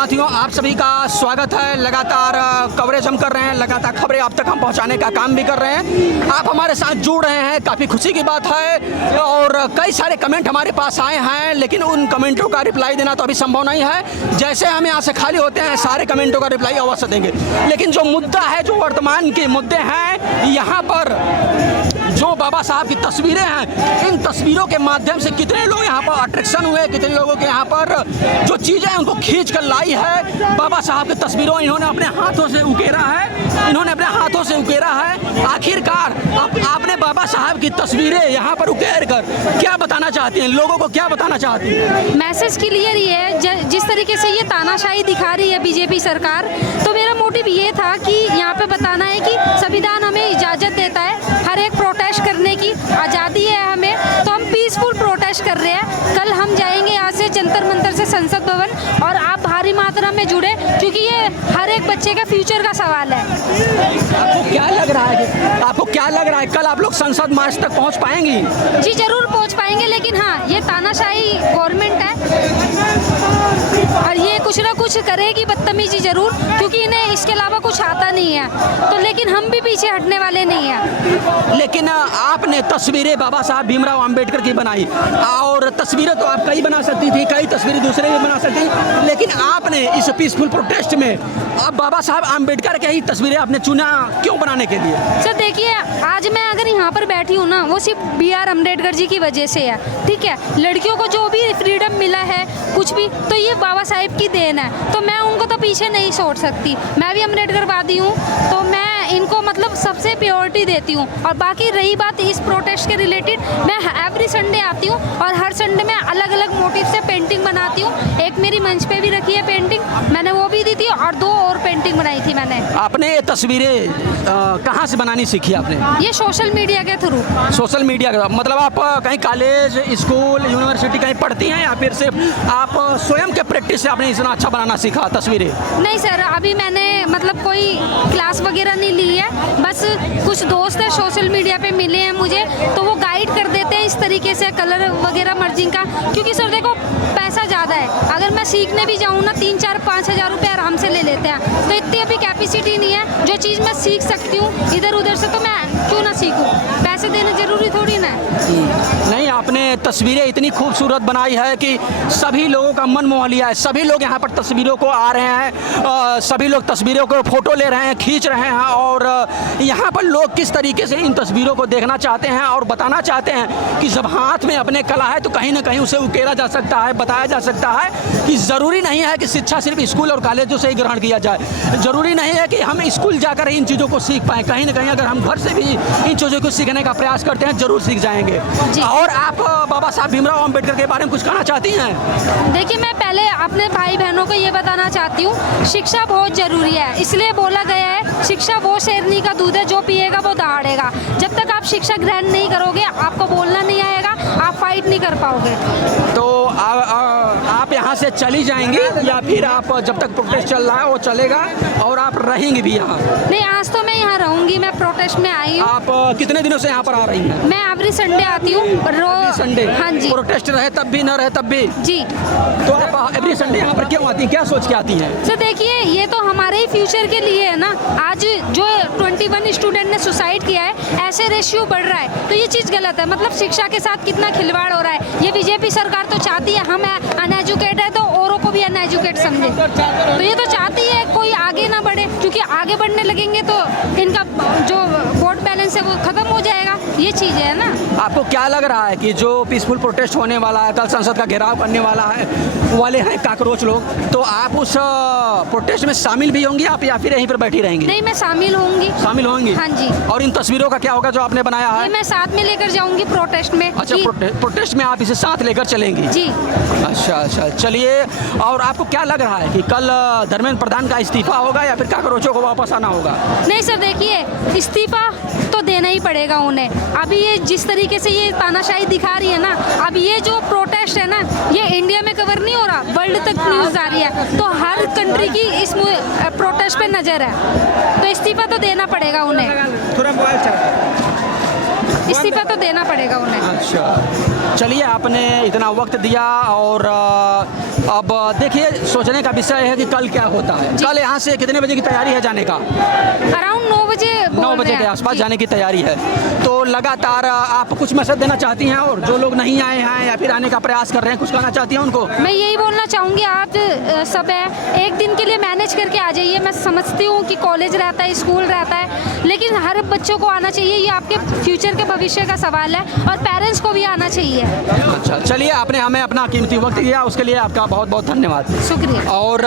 साथियों, आप सभी का स्वागत है। लगातार कवरेज हम कर रहे हैं, लगातार खबरें आप तक हम पहुंचाने का काम भी कर रहे हैं। आप हमारे साथ जुड़ रहे हैं, काफ़ी खुशी की बात है। और कई सारे कमेंट हमारे पास आए हैं, लेकिन उन कमेंटों का रिप्लाई देना तो अभी संभव नहीं है। जैसे हम यहाँ से खाली होते हैं, सारे कमेंटों का रिप्लाई अवश्य देंगे। लेकिन जो मुद्दा है, जो वर्तमान के मुद्दे हैं, यहाँ पर जो बाबा साहब की तस्वीरें हैं, इन तस्वीरों के माध्यम से कितने लोग यहाँ पर अट्रैक्शन हुए, कितने लोगों के यहाँ पर जो चीज़ें हैं उनको खींच कर लाई है। बाबा साहब की तस्वीरों इन्होंने अपने हाथों से उकेरा है, आखिरकार आपने बाबा साहब की तस्वीरें यहाँ पर उकेर कर क्या बताना चाहती हैं, लोगों को क्या बताना चाहती हैं? मैसेज क्लियर ही है। जिस तरीके से ये तानाशाही दिखा रही है बीजेपी सरकार, तो मेरा मोटिव ये था कि यहाँ पे बताना है कि संविधान हमें इजाज़त देता है हर एक प्रोटेस्ट करने की, आज़ादी है हमें, तो हम पीसफुल प्रोटेस्ट कर रहे हैं। कल हम जाएंगे यहाँ से जंतर मंतर से संसद भवन, और आप भारी मात्रा में जुड़े, क्योंकि ये हर एक बच्चे का फ्यूचर का सवाल है। आपको क्या लग रहा है कल आप लोग संसद मार्च तक पहुँच पाएंगी? जी जरूर पहुँच पाएंगे, लेकिन हाँ, ये तानाशाही गवर्नमेंट है और ये कुछ ना कुछ करेगी बदतमीजी जरूर, क्योंकि इन्हें इसके अलावा कुछ आता नहीं है। तो लेकिन हम भी पीछे हटने वाले नहीं हैं। लेकिन आपने तस्वीरें बाबा साहब भीमराव अंबेडकर की बनाई, और तस्वीरें तो आप कई बना सकती थी, कई तस्वीरें दूसरे भी बना सकती, लेकिन आपने इस पीसफुल प्रोटेस्ट में अब बाबा साहब अंबेडकर के ही तस्वीरें आपने चुना, क्यों बनाने के लिए? सर देखिए, आज मैं अगर यहाँ पर बैठी हूँ ना, वो सिर्फ B.R. अम्बेडकर जी की वजह से है, ठीक है। लड़कियों को जो भी फ्रीडम मिला है, कुछ भी, तो ये बाबा साहेब की देन है, तो मैं उनको तो पीछे नहीं छोड़ सकती। मैं भी अम्बेडकरवादी हूँ, तो मैं इनको मतलब सबसे प्रायोरिटी देती हूँ। और बाकी रही बात इस प्रोटेस्ट के रिलेटेड, मैं एवरी संडे आती हूँ और हर संडे में अलग अलग मोटिव से पेंटिंग बनाती हूँ। एक मेरी मंच पे भी रखी है पेंटिंग, मैंने वो भी दी थी, और 2 और पेंटिंग बनाई थी मैंने। आपने ये तस्वीरें कहाँ से बनानी सीखी आपने? ये सोशल मीडिया के थ्रू। सोशल मीडिया का मतलब आप कहीं कॉलेज, स्कूल, यूनिवर्सिटी कहीं पढ़ती हैं, या फिर सिर्फ आप स्वयं के प्रैक्टिस से आपने इतना अच्छा बनाना सीखा तस्वीरें? नहीं सर, अभी मैंने मतलब कोई क्लास वगैरह नहीं ली है, बस कुछ दोस्त है सोशल मीडिया पे मिले हैं मुझे, तो वो गाइड कर देते हैं इस तरीके से कलर वगैरह मर्जिंग का। क्योंकि सर देखो, पैसा ज़्यादा है, अगर मैं सीखने भी जाऊँ ना 3, 4, 5 हज़ार रुपये आराम से ले लेते हैं, तो इतनी अभी कैपेसिटी नहीं है। जो चीज़ मैं सीख सकती हूँ इधर उधर से, तो मैं क्यों ना सीखूँ? पैसे देने जरूरी थोड़ी ना है। नहीं, आपने तस्वीरें इतनी खूबसूरत बनाई है कि सभी लोगों का मन मोह लिया है। सभी लोग यहाँ पर तस्वीरों को आ रहे हैं, सभी लोग तस्वीरों को फोटो ले रहे हैं, खींच रहे हैं, और यहाँ पर लोग किस तरीके से इन तस्वीरों को देखना चाहते हैं और बताना चाहते हैं कि जब हाथ में अपने कला है तो कहीं ना कहीं उसे उकेरा जा सकता है, बताया जा सकता है कि ज़रूरी नहीं है कि शिक्षा सिर्फ स्कूल और कॉलेजों से ही ग्रहण किया जाए। ज़रूरी नहीं है कि हम स्कूल जाकर इन चीज़ों को सीख पाएँ, कहीं ना कहीं अगर हम घर से भी इन चीज़ों को सीखने का प्रयास करते हैं, ज़रूर सीख जाएंगे। और आप बाबा साहब भीमराव अंबेडकर के बारे में कुछ कहना चाहती हैं? देखिए, मैं पहले अपने भाई बहनों को ये बताना चाहती हूँ, शिक्षा बहुत ज़रूरी है। इसलिए बोला गया है, शिक्षा वो शेरनी का दूध है, जो पिएगा वो दहाड़ेगा। जब तक आप शिक्षा ग्रहण नहीं करोगे, आपको बोलना नहीं आएगा, आप फाइट नहीं कर पाओगे। तो आप यहाँ से चली जाएंगी, या फिर आप जब तक प्रोटेस्ट चल रहा है वो चलेगा और आप रहेंगी भी यहाँ? नहीं, आज तो मैं यहाँ रहूँगी, मैं प्रोटेस्ट में आई हूँ। आप कितने दिनों से यहाँ पर आ रही हैं? मैं एवरी संडे आती हूँ, रोज संडे? हाँ जी। प्रोटेस्ट रहे तब भी, न रहे तब भी जी। तो आप एवरी संडे यहाँ पर क्यों आती हैं, क्या सोच के आती हैं? सर देखिए, ये तो हमारे ही फ्यूचर के लिए है ना। आज जो 21 स्टूडेंट ने सुसाइड किया है, ऐसे रेशियो बढ़ रहा है, तो ये चीज़ गलत है। मतलब शिक्षा के साथ कितना खिलवाड़ हो रहा है। ये बीजेपी सरकार तो चाहती है हम अनएजुकेट है तो औरों को भी अनएजुकेट समझे, तो ये तो चाहती है कोई आगे ना बढ़े, क्योंकि आगे बढ़ने लगेंगे तो इनका जो वोट बैलेंस है वो खत्म हो जाएगा। ये चीज़ है ना। आपको क्या लग रहा है कि जो पीसफुल प्रोटेस्ट होने वाला है, कल संसद का घेराव करने वाले हैं काकरोच लोग, तो आप उस प्रोटेस्ट में शामिल भी होंगी आप, या फिर यहीं पर बैठी रहेंगी? नहीं, मैं शामिल होंगी। शामिल होंगी? हाँ जी। और इन तस्वीरों का क्या होगा जो आपने बनाया है? मैं साथ में लेकर जाऊंगी प्रोटेस्ट में। अच्छा, प्रोटेस्ट में आप इसे साथ लेकर चलेंगी? जी। अच्छा, चलिए। और आपको क्या लग रहा है कि कल धर्मेंद्र प्रधान का इस्तीफा होगा, या फिर काकरोचों को वापस आना होगा? नहीं सर, देखिए, इस्तीफा तो देना ही पड़ेगा उन्हें। अभी ये जिस तरीके से ये तानाशाही दिखा रही है ना, अब ये जो प्रोटेस्ट है ना, ये इंडिया में कवर नहीं हो रहा, वर्ल्ड तक न्यूज़ आ रही है, तो हर कंट्री की इस प्रोटेस्ट पे नज़र है, तो इस्तीफा तो देना पड़ेगा उन्हें। थोड़ा मोबाइल इस्तीफा तो देना पड़ेगा उन्हें। अच्छा, चलिए आपने इतना वक्त दिया और अब देखिए सोचने का विषय है कि कल क्या होता है। कल यहाँ से कितने बजे की तैयारी है जाने का? अराउंड 9 बजे 9 बजे के आसपास जाने की तैयारी है। तो लगातार आप कुछ मैसेज देना चाहती हैं, और जो लोग नहीं आए हैं या फिर आने का प्रयास कर रहे हैं, कुछ कहना चाहती हैं उनको? मैं यही बोलना चाहूँगी, आप सब है एक दिन के लिए मैनेज करके आ जाइए। मैं समझती हूँ कि कॉलेज रहता है, स्कूल रहता है, लेकिन हर बच्चों को आना चाहिए। ये आपके फ्यूचर के भविष्य का सवाल है और पेरेंट्स को भी आना चाहिए। अच्छा, चलिए आपने हमें अपना कीमती वक्त दिया, उसके लिए आपका बहुत बहुत धन्यवाद। शुक्रिया। और